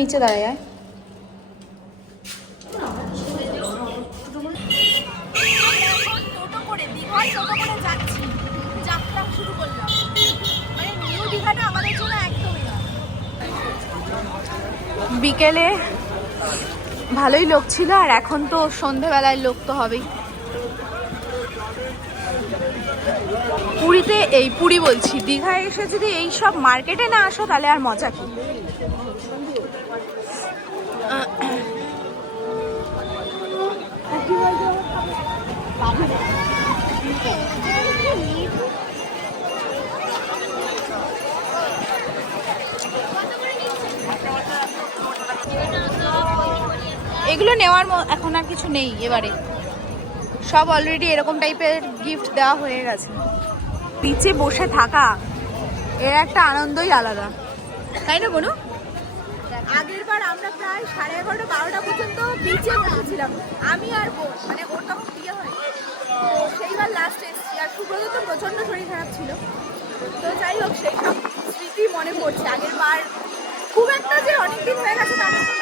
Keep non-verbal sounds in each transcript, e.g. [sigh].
নিচে দাঁড়ায় না বিকেলে ভালোই লোক ছিল, আর এখন তো সন্ধেবেলায় লোক তো হবেই। পুরীতে, এই পুরী বলছি, দীঘায় এসে যদি এই সব মার্কেটে না আসো, তাহলে আর মজা কি? এগুলো নেওয়ার এখন আর কিছু নেই এবারে। সব অলরেডি এরকম টাইপের গিফট দেওয়া হয়ে গেছে। নিচে বসে থাকা এর একটা আনন্দই আলাদা। তাই না বনু? আগের বার আমরা প্রায় সাড়ে এগারোটা, বারোটা পর্যন্ত বিচে বসেছিলাম। আমি আর বোন মানে ওর তখন বিয়ে হয় তো সেইবার লাস্ট এসেছি। আর সুব্রত তো প্রচণ্ড শরীর খারাপ ছিল। তো যাই হোক, সেই সব স্মৃতি মনে পড়ছে। আগের বার খুব একটা যে অনেক দিন হয়ে গেছে তার মতো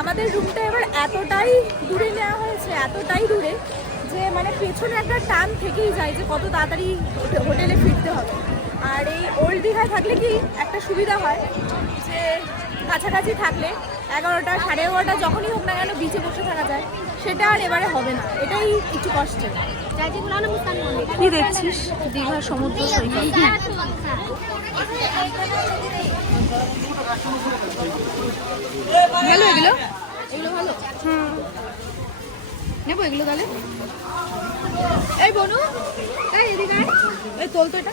আমাদের রুমটা এবার এতটাই দূরে নেওয়া হয়েছে, এতটাই দূরে যে মানে পেছনে একটা টান থেকেই যায় যে কত তাড়াতাড়ি হোটেলে ফিরতে হবে। আর এই ওল্ড দীঘায় থাকলে কি একটা সুবিধা হয় যে কাছাকাছি থাকলে এগারোটা সাড়ে এগারোটা যখনই হোক না কেন বিচে বসে থাকা যায়। সেটা আর এবারে হবে না। এটাই একটু কষ্টের কি দেখছিস? দীঘা সমুদ্র সৈকত। গেল এগুলো? হুম। নেব এগুলো তাহলে? এই বনু, এই এদিকে এই তোল তো এটা।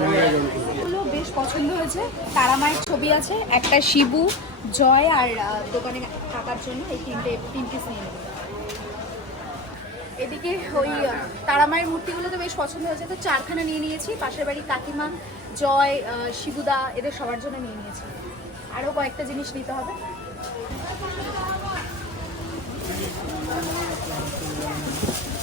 মানে বেশ পছন্দ হয়েছে। তারামায়ের ছবি আছে, একটা শিবু, জয় আর দোকানে থাকার জন্য এই তিনটে তিন পিস এদিকে ওই তারামায়ের মূর্তিগুলো তো বেশ পছন্দ হয়েছে। তো চারখানা নিয়ে নিয়েছি। পাশের বাড়ি কাকিমা, জয় শিবুদা, এদের সবার জন্য নিয়ে নিয়েছি। আরও কয়েকটা জিনিস নিতে হবে।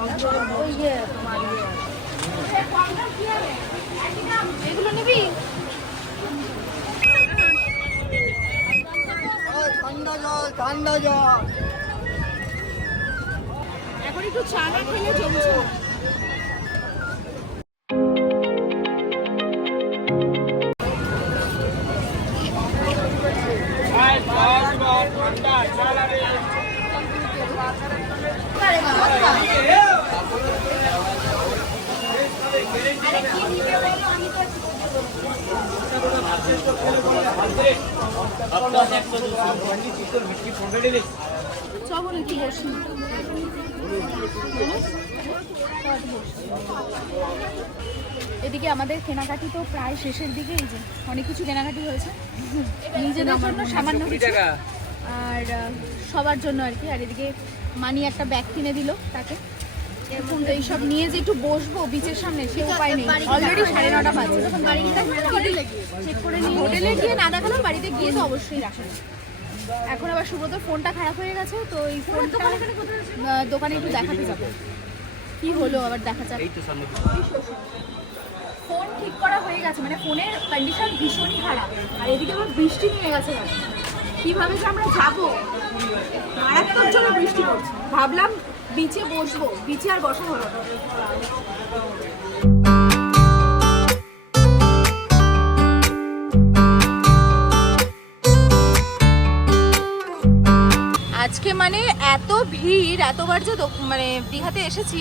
নেই প্রাইস ঠান্ডা জল। এগুলো নিবি এখন একটু চা না খেলে জমছে এদিকে আমাদের কেনাকাটি তো প্রায় শেষের দিকে এই যে অনেক কিছু কেনাকাটি হয়েছে। নিজেদের জন্য সামান্য কিছু। আর সবার জন্য আর কি। আর এদিকে মানি একটা ব্যাগ কিনে দিল তাকে। এইসব নিয়ে যে একটু বসবো বিচের সামনে সে উপায় নেই। অলরেডি সাড়ে নটা বাজে। চেক হোটেলে গিয়ে না দেখালাম বাড়িতে গিয়ে তো অবশ্যই রাখা এখন আবার সুব্রতর ফোনটা খারাপ হয়ে গেছে তো এই ফোনটা দোকানে একটু দেখাতে যাব। কি হলো আবার দেখা যাক। এই তো সামনে ফোন ঠিক করা হয়ে গেছে মানে ফোনের কন্ডিশন ভীষণই খারাপ। আর এদিকে আবার বৃষ্টি নিয়ে গেছে। কীভাবে যে আমরা যাব? মারাত্মক জন্য বৃষ্টি পড়ছে। ভাবলাম বিচে বসবো বিচে আর বসা হলো না। আজকে মানে এত ভিড় এতবার যে মানে দীঘাতে এসেছি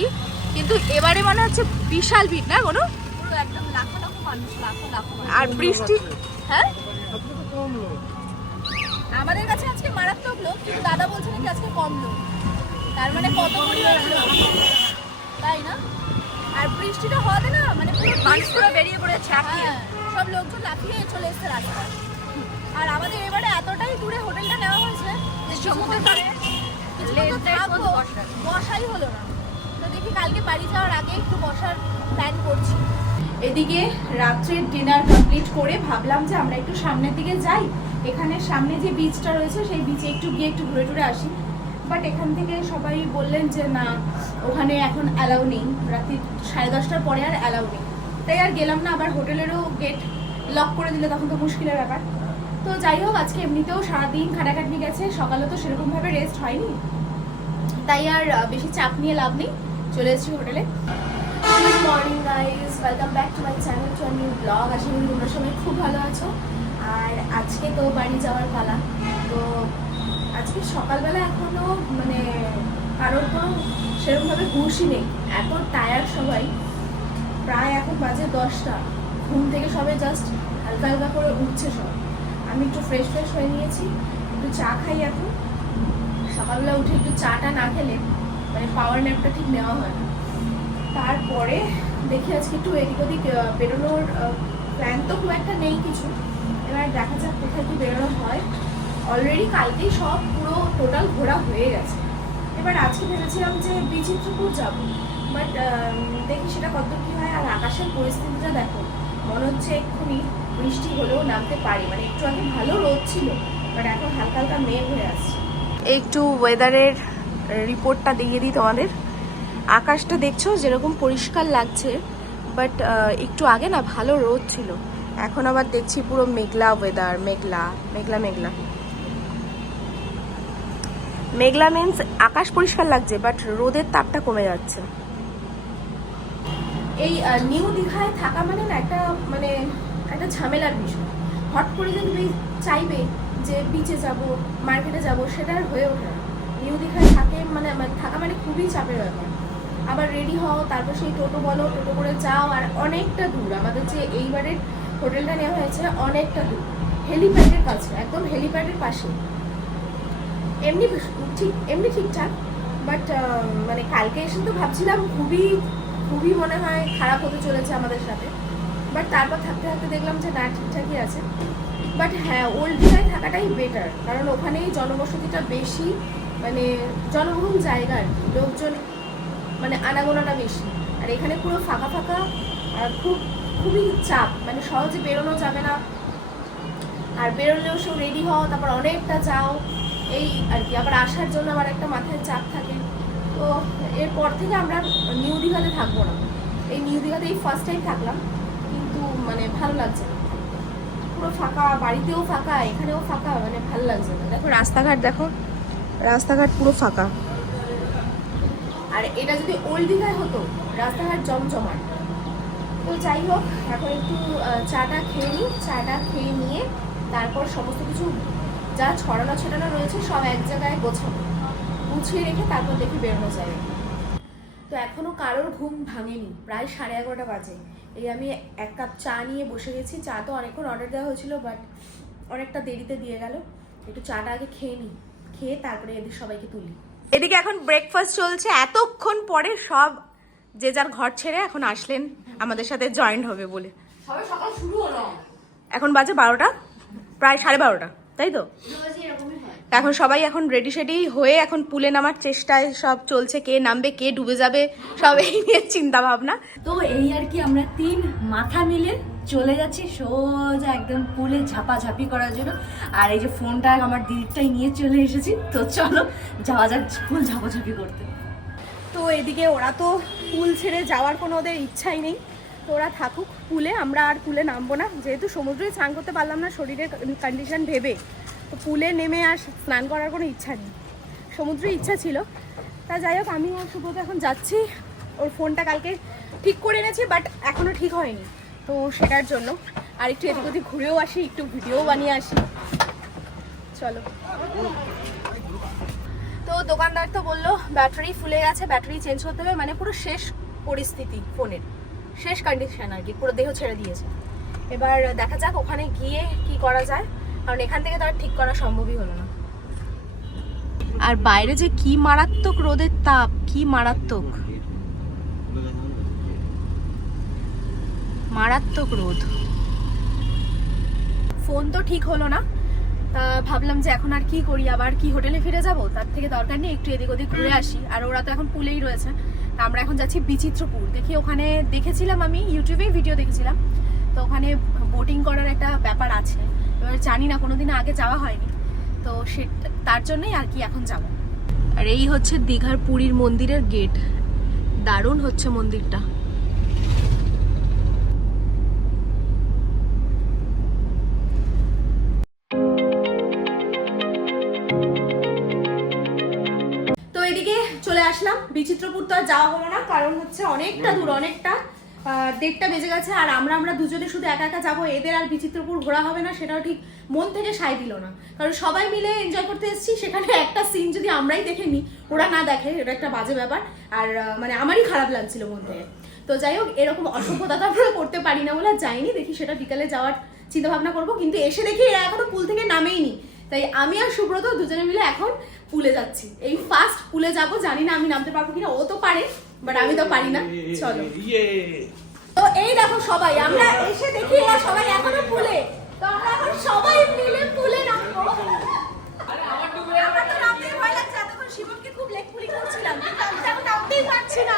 কিন্তু এবারে মনে হচ্ছে বিশাল ভিড় না কোনো পুরো একদম লাখো লাখো মানুষ লাখো লাখো আর বৃষ্টি হ্যাঁ? আমাদের কাছে আজকে মারাত্মক লোক কিন্তু দাদা বলছে নাকি আজকে কম লোক। তার মানে কত তাই না? আর বৃষ্টিটা হওয়াতে না মানে পুরো মানুষ পুরো বেরিয়ে পড়েছে হ্যাঁ, সব লোকজন লাফিয়ে চলে এসছে রাস্তায়। আর আমাদের এবারে এতটাই দূরে হোটেলটা নেওয়া হয়েছে যে সমুদ্রের পাড়ে বসাই হলো না। তো দেখি কালকে বাড়ি যাওয়ার আগে একটু বসার প্ল্যান করছি। এদিকে রাত্রের ডিনার কমপ্লিট করে ভাবলাম যে আমরা একটু সামনের দিকে যাই। এখানে সামনে যে বিচটা রয়েছে সেই বিচে একটু গিয়ে একটু ঘুরে টুরে আসি। বাট এখান থেকে সবাই বললেন যে, না, ওখানে এখন অ্যালাউ নেই। রাত্রি সাড়ে দশটার পরে আর অ্যালাউ নেই। তাই আর গেলাম না, আবার হোটেলেরও গেট লক করে দিলে তখন তো মুশকিলের ব্যাপার। তো যাই হোক, আজকে এমনিতেও সারাদিন খাটাখাটনি গেছে, সকালে তো সেরকমভাবে রেস্ট হয়নি। তাই আর বেশি চাপ নিয়ে লাভ নেই। চলে এসেছি হোটেলে। Good morning guys welcome back to my channel to new blog করি তোমরা সবাই খুব ভালো আছো। আর আজকে তো বাড়ি যাওয়ার পালা। তো আজকে সকালবেলা এখনও মানে কারোর কোনো সেরকমভাবে হুশই নেই। এত টায়ার সবাই। প্রায় এখন বাজে দশটা। ঘুম থেকে সবাই জাস্ট হালকা হালকা করে উঠছে সব। আমি একটু ফ্রেশ ফ্রেশ হয়ে নিয়েছি, একটু চা খাই এখন। সকালবেলা উঠে একটু চাটা না খেলে মানে পাওয়ার ন্যাপটা ঠিক নেওয়া হয় না। তারপরে দেখি আজকে একটু এদিক ওদিক বেরোনোর প্ল্যান তো খুব একটা নেই কিছু। এবার দেখা যাক কোথায় কি বেরোনো হয়। অলরেডি কালকেই সব পুরো টোটাল ঘোরা হয়ে গেছে। এবার আজকে ভেবেছিলাম যে বিচিত্রপুর যাব বাট দেখি সেটা কত কি হয় আর আকাশের পরিস্থিতিটা দেখো। মনে হচ্ছে এক্ষুনি বৃষ্টি হলেও নামতে পারি মানে একটু আগে ভালো রোদ ছিল বাট এখন হালকা হালকা মেঘ হয়ে আসছে। একটু ওয়েদারের রিপোর্টটা দিয়ে দিই তোমাদের। আকাশটা দেখছ, যেরকম পরিষ্কার লাগছে বাট একটু আগে না ভালো রোদ ছিল। এখন আবার দেখছি পুরো মেঘলা ওয়েদার মেঘলা মেঘলা মেঘলা। মেঘলা মিন্স, আকাশ পরিষ্কার লাগছে বাট রোদের তাপটা কমে যাচ্ছে। এই নিউ দীঘায় থাকা মানে না একটা মানে একটা ঝামেলার বিষয়। হট করে যে তুমি চাইবে যে বিচে যাব মার্কেটে যাব, সেটা আর হয়ে ওঠে নিউ দীঘায় থাকে মানে মানে থাকা মানে খুবই চাপের ব্যাপার। আবার রেডি হও, তারপর সেই টোটো বলো, টোটো করে যাও, আর অনেকটা দূর। আমাদের যে এইবারের হোটেলটা নেওয়া হয়েছে, অনেকটা দূর। হেলিপ্যাডের কাছে, একদম হেলিপ্যাডের পাশে। এমনি ঠিক, এমনি ঠিকঠাক বাট মানে কালকে এসে তো ভাবছিলাম খুবই খুবই মনে হয় খারাপ হতে চলেছে আমাদের সাথে বাট তারপর থাকতে থাকতে দেখলাম যে না, ঠিকঠাকই আছে বাট হ্যাঁ ওল্ড দীঘায় থাকাটাই বেটার কারণ ওখানেই জনবসতিটা বেশি মানে জনবহুল জায়গা আর কি। লোকজন মানে আনাগোনাটা বেশি, আর এখানে পুরো ফাঁকা ফাঁকা, আর খুব, খুবই চাপ মানে সহজে বেরোনো যাবে না, আর বেরোলেও সব রেডি হও, তারপর অনেকটা যাও এই আর কি আবার আসার জন্য আবার একটা মাথায় চাপ থাকে। তো এরপর থেকে আমরা নিউ দীঘাতে থাকব না। এই নিউ দীঘাতে এই ফার্স্ট টাইম থাকলাম কিন্তু মানে ভালো লাগছে না। পুরো ফাঁকা বাড়িতেও ফাঁকা এখানেও ফাঁকা মানে ভালো লাগছে না। দেখো রাস্তাঘাট দেখো রাস্তাঘাট পুরো ফাঁকা। আর এটা যদি ওল্ড দীঘায় হতো রাস্তাঘাট জমজমাট। তো যাই হোক এখন একটু চাটা খেয়ে নিই চাটা খেয়ে নিয়ে তারপর সমস্ত কিছু যা ছড়ানো ছড়ানো রয়েছে সব এক জায়গায় গোছানো। গুছিয়ে রেখে তারপর দেখি বেরোনো যাবে তো এখনও কারোর ঘুম ভাঙেনি। প্রায় সাড়ে এগারোটা বাজে। এই আমি এক কাপ চা নিয়ে বসে গেছি। চা তো অনেকক্ষণ অর্ডার দেওয়া হয়েছিল বাট অনেকটা দেরিতে দিয়ে গেল। একটু চাটা আগে খেয়ে নিই খেয়ে তারপরে এদের সবাইকে তুলি। এদিকে এখন ব্রেকফাস্ট চলছে। এতক্ষণ পরে সব যে যার ঘর ছেড়ে এখন আসলেন আমাদের সাথে জয়েন্ট হবে বলে। সকাল শুরু হলো। এখন বাজে বারোটা। প্রায় সাড়ে বারোটা। তাই তো? এখন সবাই এখন রেডি সেডি হয়ে এখন পুলে নামার চেষ্টায় সব চলছে কে নামবে কে ডুবে যাবে সব এই নিয়ে চিন্তা ভাবনা তো এই আর কি আমরা তিন মাথা মিলে চলে যাচ্ছি সোজা একদম পুলে ঝাপাঝাপি করার জন্য। আর এই যে ফোনটা আমার দিদিটাই নিয়ে চলে এসেছি তো চলো যাওয়া যাক ফুল ঝাপাঝাপি করতে। তো এদিকে ওরা তো পুল ছেড়ে যাওয়ার কোনো ওদের ইচ্ছাই নেই। তো ওরা থাকুক, পুলে আমরা আর পুলে নামবো না। যেহেতু সমুদ্রে স্নান করতে পারলাম না শরীরের কন্ডিশন ভেবে। তো পুলে নেমে আর স্নান করার কোনো ইচ্ছা নেই। সমুদ্রে ইচ্ছা ছিল। তা যাই হোক, আমি আর সুব্রত এখন যাচ্ছি। ওর ফোনটা কালকে ঠিক করে এনেছি বাট এখনও ঠিক হয়নি। তো সেটার জন্য আর একটু এদিক ওদিক ঘুরেও আসি, একটু ভিডিও বানিয়ে আসি। চলো। তো দোকানদার তো বলল ব্যাটারি ফুলে গেছে ব্যাটারি চেঞ্জ করতে হবে। মানে পুরো শেষ পরিস্থিতি ফোনের। শেষ কন্ডিশন আর কি পুরো দেহ ছেড়ে দিয়েছে। এবার দেখা যাক ওখানে গিয়ে কি করা যায় কারণ এখান থেকে তো আর ঠিক করা সম্ভবই হলো না। আর বাইরে যে কি মারাত্মক রোদের তাপ কি মারাত্মক। মারাত্মক রোদ। ফোন তো ঠিক হলো না তা ভাবলাম যে এখন আর কি করি আবার কি হোটেলে ফিরে যাব? তার থেকে দরকার নেই একটু এদিক ওদিক ঘুরে আসি। আর ওরা তো এখন পুলেই রয়েছে। তা আমরা এখন যাচ্ছি বিচিত্রপুর। দেখি ওখানে দেখেছিলাম আমি ইউটিউবে ভিডিও দেখেছিলাম। তো ওখানে বোটিং করার একটা ব্যাপার আছে। এবার জানি না, কোনোদিন আগে যাওয়া হয়নি। তো সে, তার জন্যই আর কি এখন যাব। আর এই হচ্ছে দীঘার পুরীর মন্দিরের গেট দারুণ হচ্ছে মন্দিরটা। আসলাম। বিচিত্রপুর তো আর যাওয়া হলো না, কারণ হচ্ছে অনেকটা দূর, অনেকটা দেড়টা বেজে গেছে, আর আমরা আমরা দুজনে শুধু একা একা যাব, এদের আর বিচিত্রপুর ঘোরা হবে না, সেটাও ঠিক মন থেকে সাই দিল না। কারণ সবাই মিলে এনজয় করতে এসেছি, সেখানে একটা সিন যদি আমরাই দেখে নিই, ওরা না দেখে, এটা একটা বাজে ব্যাপার, আর মানে আমারই খারাপ লাগছিল মন থেকে। তো যাই হোক, এরকম অসভ্যতা তো আমরা করতে পারি না বলে যাইনি, দেখি সেটা বিকালে যাওয়ার চিন্তা ভাবনা করব, কিন্তু এসে দেখি এরা এখনও পুল থেকে নামেইনি। তাই আমি আর সুব্রত দুজনে মিলে এখন পুলে যাচ্ছি। এই ফার্স্ট পুলে যাব জানি না আমি নামতে পারব কিনা ও তো পারে বাট আমি তো পারি না। চলো। তো এই দেখো সবাই আমরা এসে দেখি এরা সবাই এখনও পুলে। তো আমরা এখন সবাই মিলে পুলে নামবো। আমার তো নামতেই ভয় লাগছে, এতক্ষণ শিবমকে খুব লেকপুলি করছিলাম, কিন্তু আমি তো এখন নামতেই পারছি না।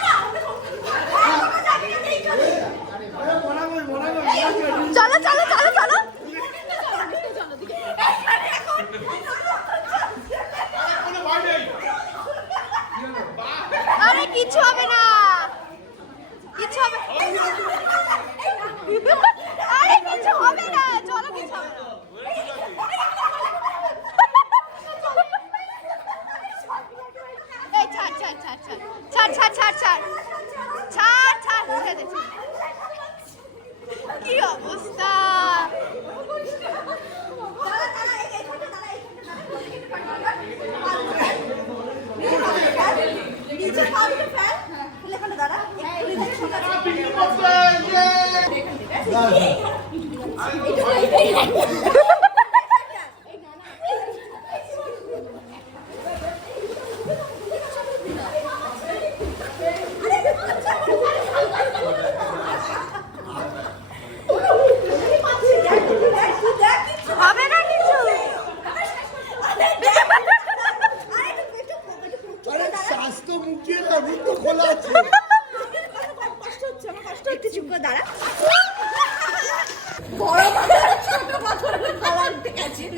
চলো চলো চলো চলো। Ai cũng phải đi lạnh.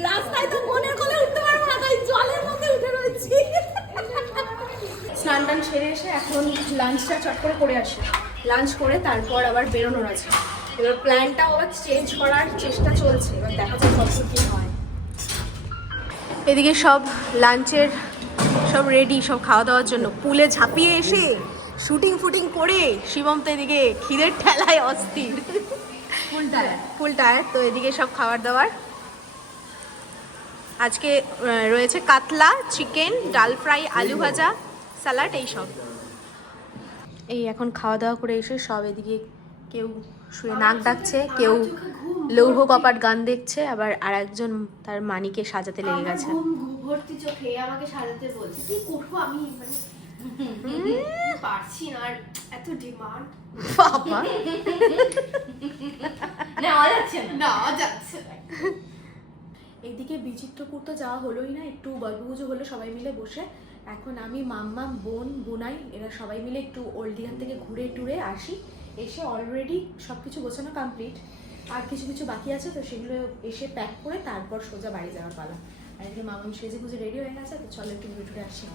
রাস্তায় তো মনের কোলে উঠতে পারব না তাই জলের মধ্যে উঠে রয়েছি। স্নান টান সেরে এসে এখন লাঞ্চটা চট করে করে আসি। লাঞ্চ করে তারপর আবার বেরোনোর আছে। এবার প্ল্যানটাও আবার চেঞ্জ করার চেষ্টা চলছে এবার দেখা যাক কত কি হয়। এদিকে সব লাঞ্চের সব রেডি সব খাওয়া দাওয়ার জন্য। পুলে ঝাঁপিয়ে এসে শুটিং ফুটিং করে শিবম তো এদিকে খিদের ঠেলায় অস্থির। ফুল টায়ার ফুল টায়ার তো এদিকে সব খাবার দাবার আজকে রয়েছে কাতলা চিকেন ডাল ফ্রাই আলু ভাজা স্যালাড এই সব। এই এখন খাওয়া দাওয়া করে এসে সব এদিকে কেউ শুয়ে নাক ডাকছে কেউ লৌহ কপাট গান দেখছে আবার আর একজন তার মানিকে সাজাতে লেগে গেছে। ভর্তি চোখে আমাকে সাজাতে বলছে কি করব আমি? মানে পারছি না আর এত ডিমান্ড। বাবা। [laughs] যাচ্ছে না। যাচ্ছে [laughs] এইদিকে বিচিত্রপুর তো যাওয়া হলোই না, একটু গল্প গুজো হলো সবাই মিলে বসে। এখন আমি মাম্মা, বোন, বোনাই, এরা সবাই মিলে একটু ওল্ড দীঘার থেকে ঘুরে টুরে আসি। এসে অলরেডি সব কিছু গোছানো কমপ্লিট আর কিছু কিছু বাকি আছে, তো সেগুলো এসে প্যাক করে তারপর সোজা বাড়ি যাওয়ার পালা। আর এদিকে মামাম সেজে গুজে রেডি হয়ে গেছে, তো চলো একটু ঘুরে টুরে আসি।